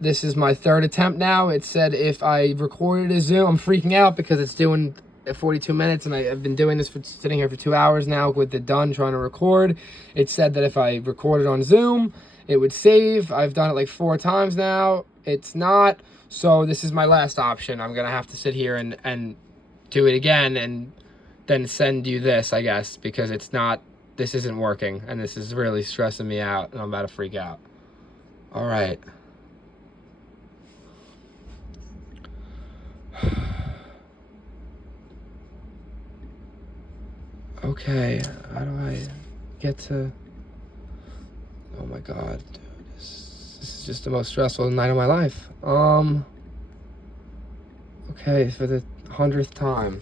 This is my third attempt now. It said if I recorded a Zoom, I'm freaking out because it's doing 42 minutes and I've been doing this sitting here for 2 hours now with it done trying to record. It said that if I recorded on Zoom, it would save. I've done it like 4 times now. It's not. So this is my last option. I'm going to have to sit here and do it again and then send you this, I guess, because this isn't working and this is really stressing me out and I'm about to freak out. All right. Okay, how do I get to... Oh my god, dude, this is just the most stressful night of my life. Okay, for the 100th time.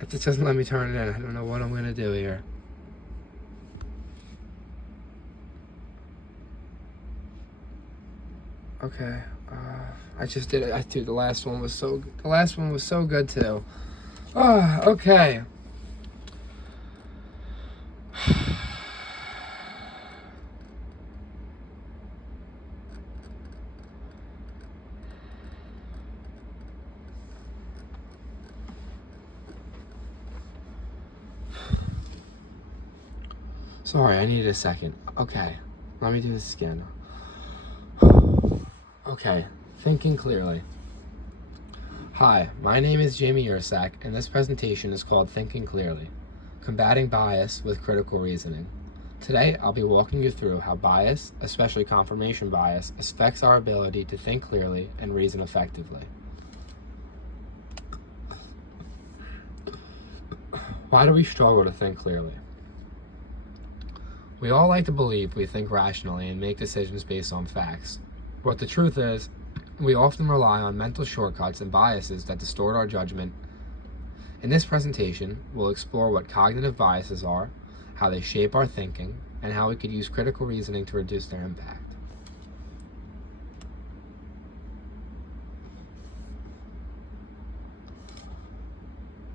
If this doesn't let me turn it in, I don't know what I'm gonna do here. Okay, I just did it. Dude, the last one was so good too. Oh, okay. Sorry, I needed a second. Okay, let me do this again. Okay, thinking clearly. Hi, my name is Jamie Yurcak, and this presentation is called Thinking Clearly, Combating Bias with Critical Reasoning. Today, I'll be walking you through how bias, especially confirmation bias, affects our ability to think clearly and reason effectively. Why do we struggle to think clearly? We all like to believe we think rationally and make decisions based on facts. But the truth is, we often rely on mental shortcuts and biases that distort our judgment. In this presentation, we'll explore what cognitive biases are, how they shape our thinking, and how we could use critical reasoning to reduce their impact.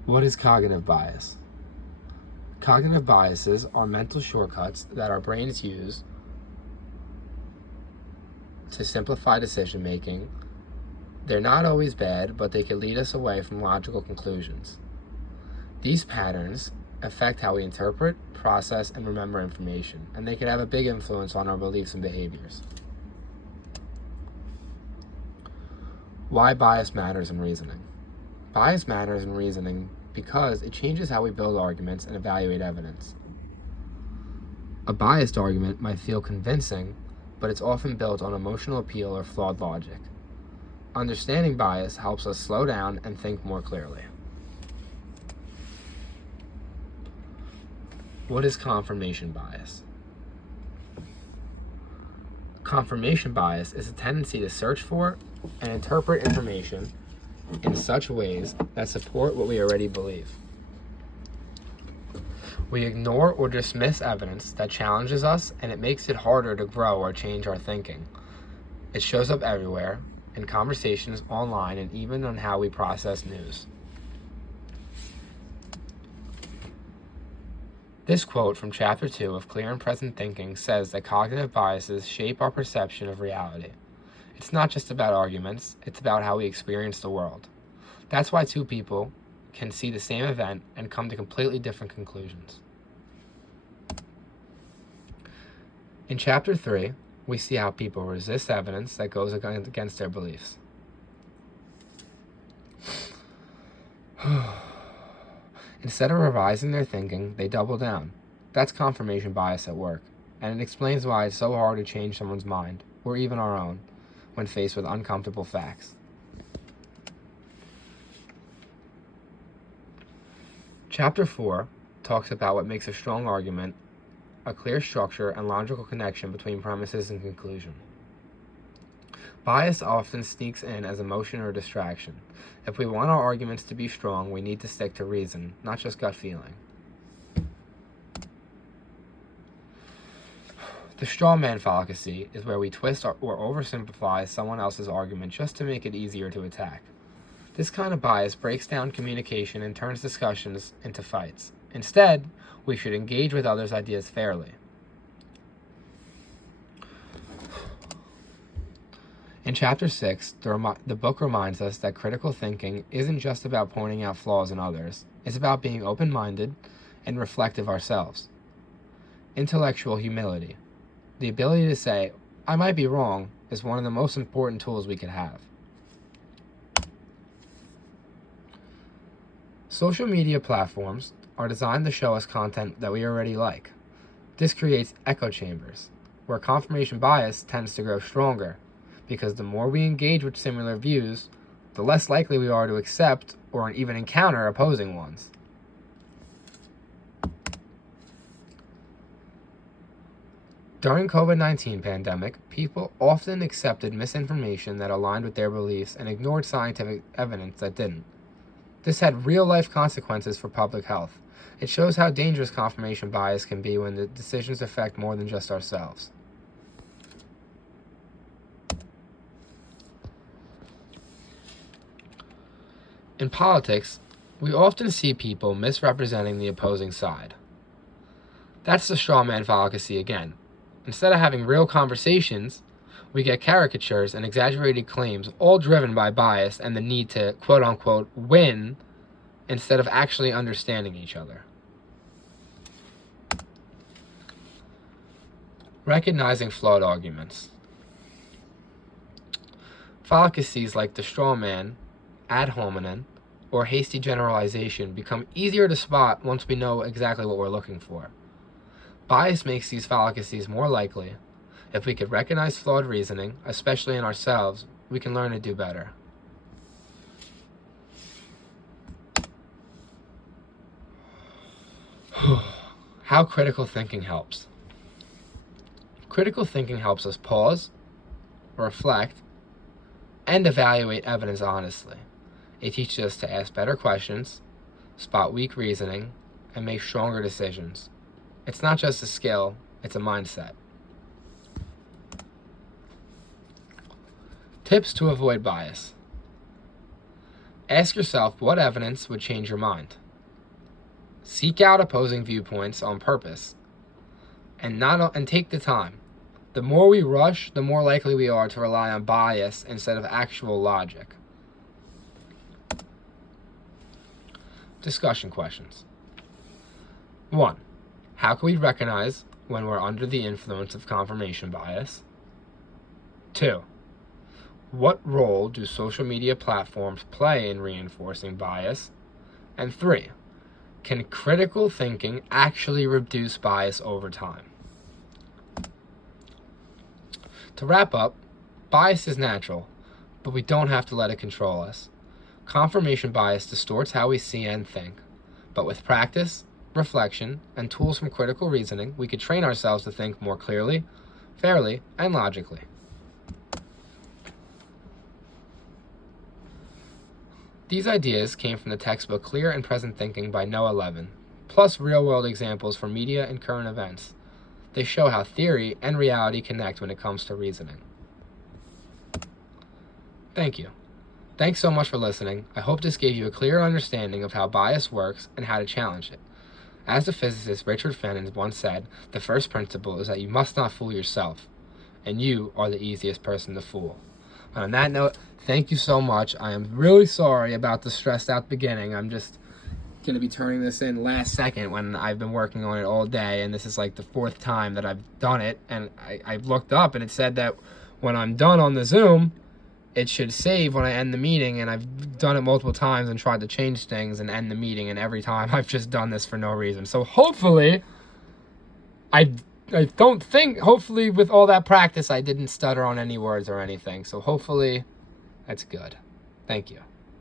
What is cognitive bias? Cognitive biases are mental shortcuts that our brains use to simplify decision making. They're not always bad, but they can lead us away from logical conclusions. These patterns affect how we interpret, process, and remember information, and they can have a big influence on our beliefs and behaviors. Why bias matters in reasoning? Bias matters in reasoning because it changes how we build arguments and evaluate evidence. A biased argument might feel convincing, but it's often built on emotional appeal or flawed logic. Understanding bias helps us slow down and think more clearly. What is confirmation bias? Confirmation bias is a tendency to search for and interpret information in such ways that support what we already believe. We ignore or dismiss evidence that challenges us, and it makes it harder to grow or change our thinking. It shows up everywhere, in conversations, online, and even on how we process news. This quote from Chapter 2 of Clear and Present Thinking says that cognitive biases shape our perception of reality. It's not just about arguments, it's about how we experience the world. That's why two people can see the same event and come to completely different conclusions. In Chapter 3, we see how people resist evidence that goes against their beliefs. Instead of revising their thinking, they double down. That's confirmation bias at work, and it explains why it's so hard to change someone's mind, or even our own, when faced with uncomfortable facts. Chapter 4 talks about what makes a strong argument, a clear structure and logical connection between premises and conclusion. Bias often sneaks in as emotion or distraction. If we want our arguments to be strong, we need to stick to reason, not just gut feeling. The straw man fallacy is where we twist or oversimplify someone else's argument just to make it easier to attack. This kind of bias breaks down communication and turns discussions into fights. Instead, we should engage with others' ideas fairly. In Chapter 6, the book reminds us that critical thinking isn't just about pointing out flaws in others, it's about being open-minded and reflective ourselves. Intellectual humility, the ability to say, I might be wrong, is one of the most important tools we could have. Social media platforms are designed to show us content that we already like. This creates echo chambers, where confirmation bias tends to grow stronger, because the more we engage with similar views, the less likely we are to accept or even encounter opposing ones. During COVID-19 pandemic, people often accepted misinformation that aligned with their beliefs and ignored scientific evidence that didn't. This had real-life consequences for public health. It shows how dangerous confirmation bias can be when the decisions affect more than just ourselves. In politics, we often see people misrepresenting the opposing side. That's the straw man fallacy again. Instead of having real conversations, we get caricatures and exaggerated claims, all driven by bias and the need to quote-unquote win instead of actually understanding each other. Recognizing flawed arguments. Fallacies like the straw man, ad hominem, or hasty generalization become easier to spot once we know exactly what we're looking for. Bias makes these fallacies more likely. If we could recognize flawed reasoning, especially in ourselves, we can learn to do better. How critical thinking helps. Critical thinking helps us pause, reflect, and evaluate evidence honestly. It teaches us to ask better questions, spot weak reasoning, and make stronger decisions. It's not just a skill, it's a mindset. Tips to avoid bias. Ask yourself what evidence would change your mind. Seek out opposing viewpoints on purpose, and take the time. The more we rush, the more likely we are to rely on bias instead of actual logic. Discussion questions. 1. How can we recognize when we're under the influence of confirmation bias? 2. What role do social media platforms play in reinforcing bias? And 3. Can critical thinking actually reduce bias over time? To wrap up, bias is natural, but we don't have to let it control us. Confirmation bias distorts how we see and think, but with practice, reflection, and tools from critical reasoning, we could train ourselves to think more clearly, fairly, and logically. These ideas came from the textbook Clear and Present Thinking by Noah Levin, plus real-world examples from media and current events. They show how theory and reality connect when it comes to reasoning. Thank you. Thanks so much for listening. I hope this gave you a clear understanding of how bias works and how to challenge it. As the physicist Richard Feynman once said, the first principle is that you must not fool yourself, and you are the easiest person to fool. On that note, thank you so much. I am really sorry about the stressed out beginning. I'm just going to be turning this in last second when I've been working on it all day, and this is like the 4th time that I've done it, and I looked up and it said that when I'm done on the Zoom, it should save when I end the meeting, and I've done it multiple times and tried to change things and end the meeting, and every time I've just done this for no reason. So hopefully, I don't think, hopefully with all that practice, I didn't stutter on any words or anything. So hopefully, that's good. Thank you.